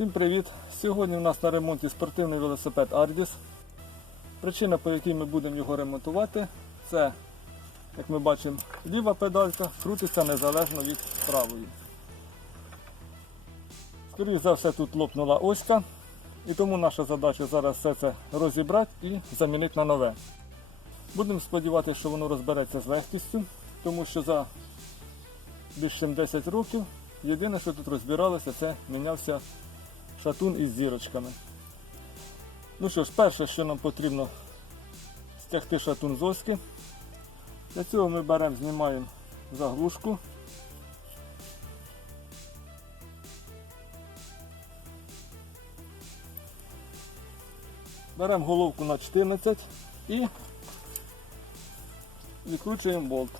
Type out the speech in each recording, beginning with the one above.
Всім привіт! Сьогодні у нас на ремонті спортивний велосипед Ardis. Причина, по якій ми будемо його ремонтувати, це, як ми бачимо, ліва педалька крутиться незалежно від правої. Скоріше за все тут лопнула оська, і тому наша задача зараз все це розібрати і замінити на нове. Будемо сподіватися, що воно розбереться з легкістю, тому що за більше ніж 10 років єдине, що тут розбиралося, це мінявся шатун із зірочками. Ну що ж, перше, що нам потрібно, стягти шатун з оськи. Для цього ми беремо, знімаємо заглушку. Беремо головку на 14 і відкручуємо болт.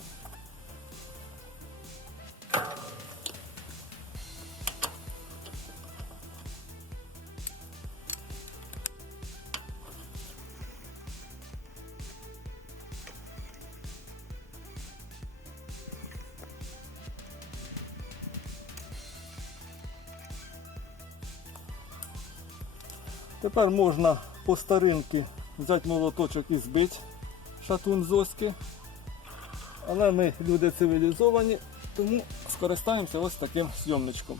Тепер можна по старинці взяти молоточок і збити шатун з оськи. Але ми люди цивілізовані, тому скористаємося ось таким сйомничком.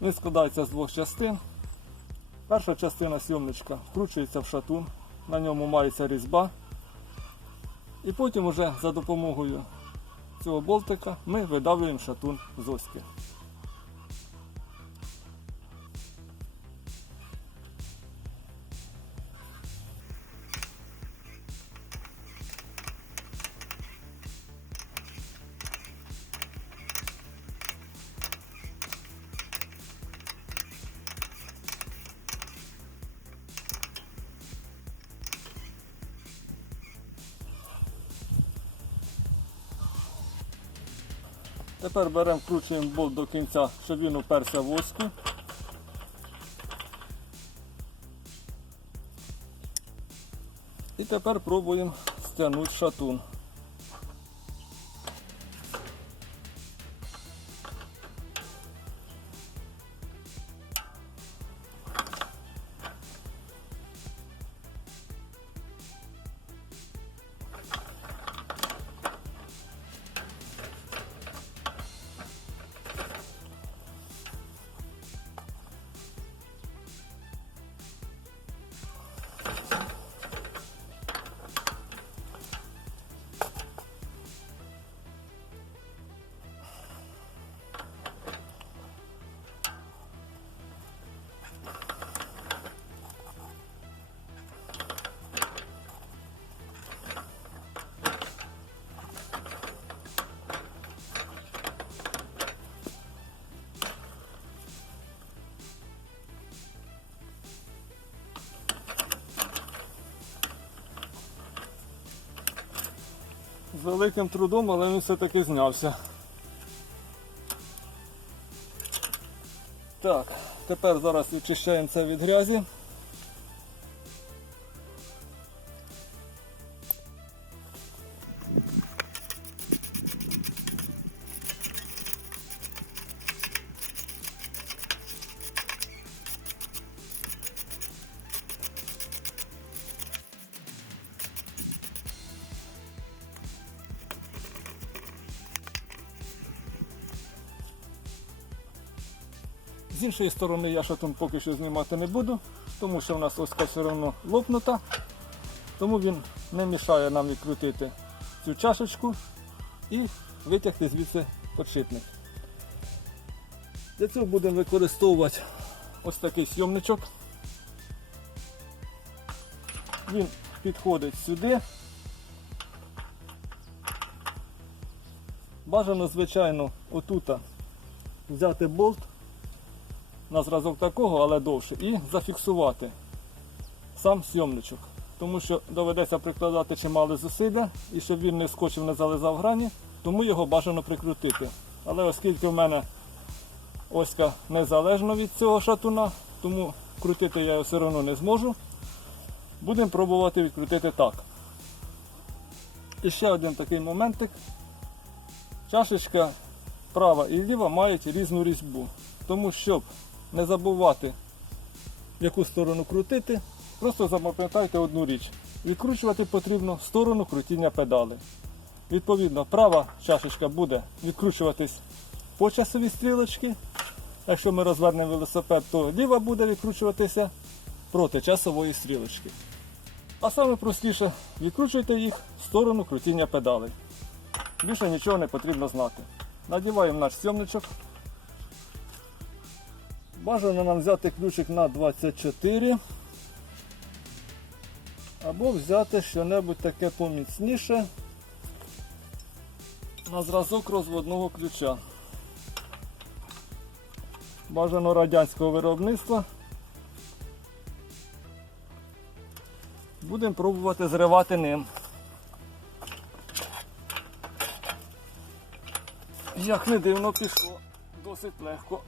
Він складається з двох частин. Перша частина сйомничка вкручується в шатун, на ньому мається різьба. І потім уже за допомогою цього болтика ми видавлюємо шатун з оськи. Тепер беремо, вкручуємо болт до кінця, щоб він уперся в оську. І тепер пробуємо стягнути шатун. З великим трудом, але він все-таки знявся. Так, тепер зараз відчищаємо це від грязі. З іншої сторони я шатун поки що знімати не буду, тому що в нас оська все одно лопнута, тому він не мішає нам відкрутити цю чашечку і витягти звідси подшипник. Для цього будемо використовувати ось такий сйомничок. Він підходить сюди. Бажано, звичайно, отут взяти болт на зразок такого, але довше, і зафіксувати сам сйомничок. Тому що доведеться прикладати чимало зусилля, і щоб він не скочив, не зализав грані, тому його бажано прикрутити. Але оскільки в мене оська незалежна від цього шатуна, тому крутити я його все одно не зможу. Будемо пробувати відкрутити так. І ще один такий моментик. Чашечка права і ліва мають різну різьбу. Тому щоб не забувати, в яку сторону крутити, просто запам'ятайте одну річ. Відкручувати потрібно в сторону крутіння педали. Відповідно, права чашечка буде відкручуватись по часовій стрілочці. Якщо ми розвернемо велосипед, то ліва буде відкручуватися проти часової стрілочки. А саме простіше, відкручуйте їх в сторону крутіння педалей. Більше нічого не потрібно знати. Надіваємо наш сйомничок. Бажано нам взяти ключик на 24. Або взяти що-небудь таке поміцніше на зразок розводного ключа. Бажано радянського виробництва. Будемо пробувати зривати ним. Як не дивно, пішло досить легко.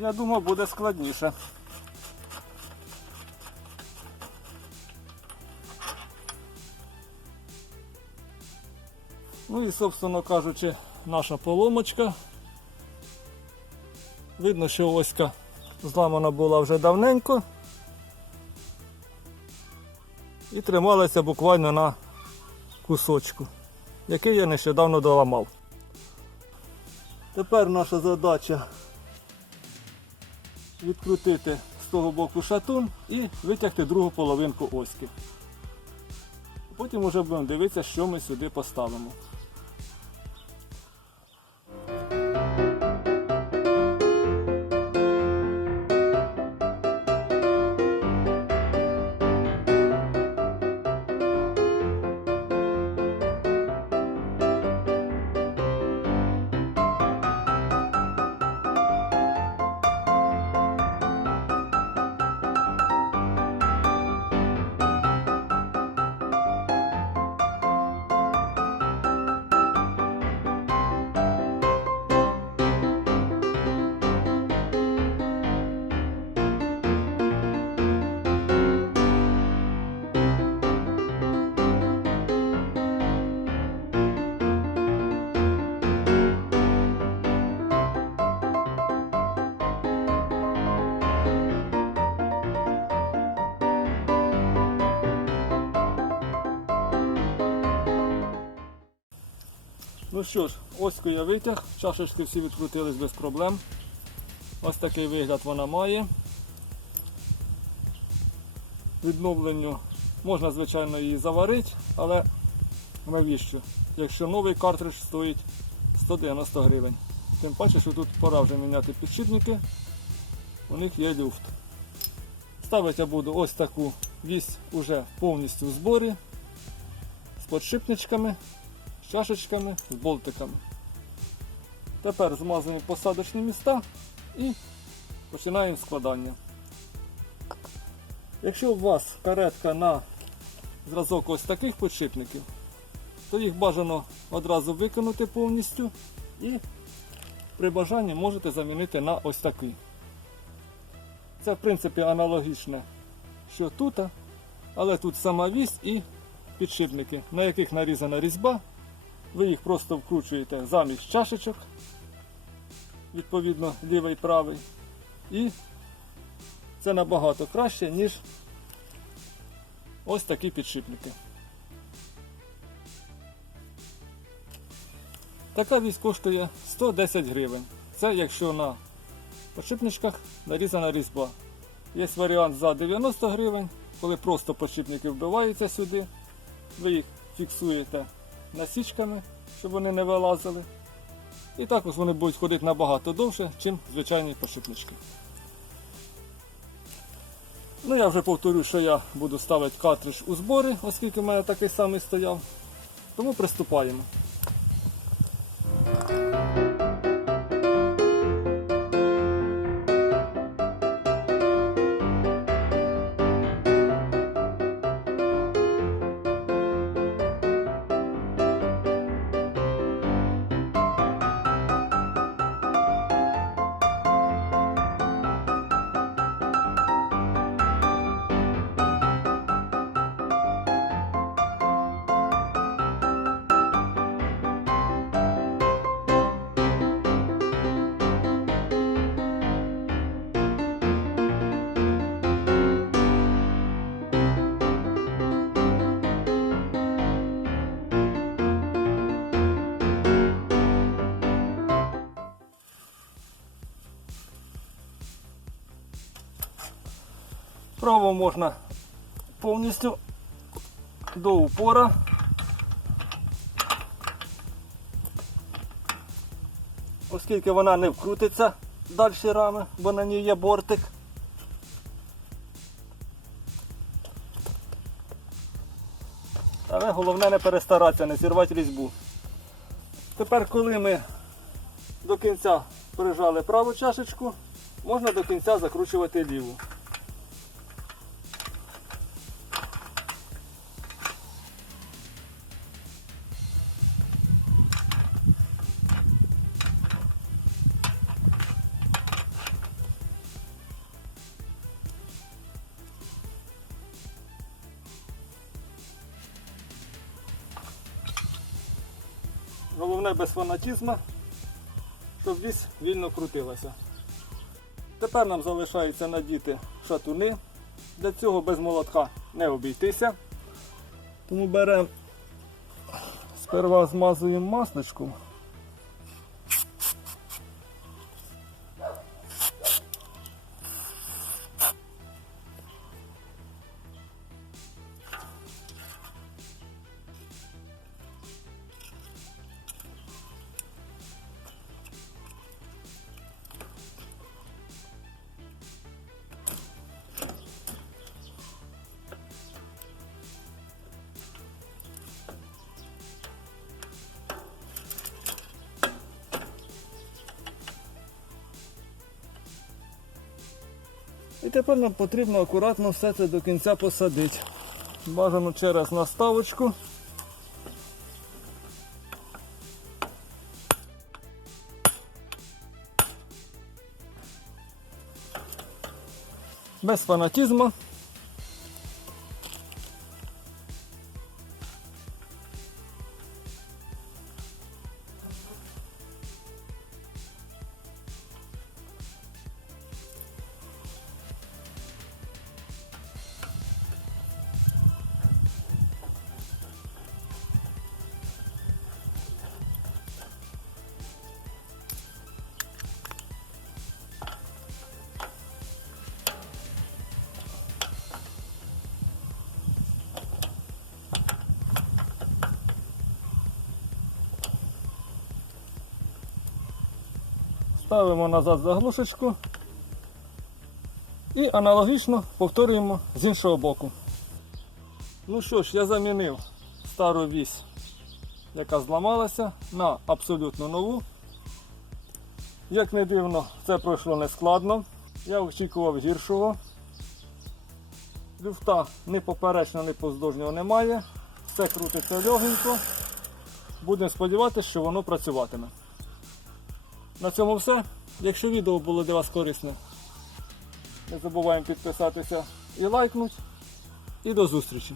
Я думав, буде складніше. Ну і, собственно кажучи, наша поломочка. Видно, що оська зламана була вже давненько і трималася буквально на кусочку, який я нещодавно доламав. Тепер наша задача відкрутити з того боку шатун і витягти другу половинку оськи. Потім вже будемо дивитися, що ми сюди поставимо. Ну що ж, оську я витяг, чашечки всі відкрутились без проблем. Ось такий вигляд вона має. Відновленню можна, звичайно, її заварити, але навіщо? Якщо новий картридж стоїть 190 гривень. Тим паче, що тут пора вже міняти підшипники, у них є люфт. Ставити я буду ось таку вісь уже повністю в зборі, з підшипничками, з чашечками, з болтиками. Тепер змазуємо посадочні міста і починаємо складання. Якщо у вас каретка на зразок ось таких підшипників, то їх бажано одразу викинути повністю і при бажанні можете замінити на ось такий. Це в принципі аналогічне, що тут, але тут сама вісь і підшипники, на яких нарізана різьба. Ви їх просто вкручуєте замість чашечок, відповідно лівий і правий. І це набагато краще, ніж ось такі підшипники. Така вісь коштує 110 гривень. Це якщо на підшипничках нарізана різьба. Є варіант за 90 гривень, коли просто підшипники вбиваються сюди. Ви їх фіксуєте насічками, щоб вони не вилазили. І також вони будуть ходити набагато довше, ніж звичайні підшипнички. Ну я вже повторю, що я буду ставити картридж у збори, оскільки в мене такий самий стояв. Тому приступаємо. Справа можна повністю до упора. Оскільки вона не вкрутиться далі рами, бо на ній є бортик. Але головне не перестаратися, не зірвати різьбу. Тепер, коли ми до кінця прижали праву чашечку, можна до кінця закручувати ліву. Головне без фанатізму, щоб вісь вільно крутилася. Тепер нам залишається надіти шатуни. Для цього без молотка не обійтися. Тому беремо, сперва змазуємо масличком. І тепер нам потрібно акуратно все це до кінця посадити. Бажано через наставочку. Без фанатізму. Ставимо назад заглушечку і аналогічно повторюємо з іншого боку. Ну що ж, я замінив стару вісь, яка зламалася, на абсолютно нову. Як не дивно, це пройшло нескладно. Я очікував гіршого. Люфта ні поперечного, ні поздовжнього немає. Все крутиться легенько. Будемо сподіватися, що воно працюватиме. На цьому все. Якщо відео було для вас корисне, не забуваємо підписатися і лайкнути. І до зустрічі!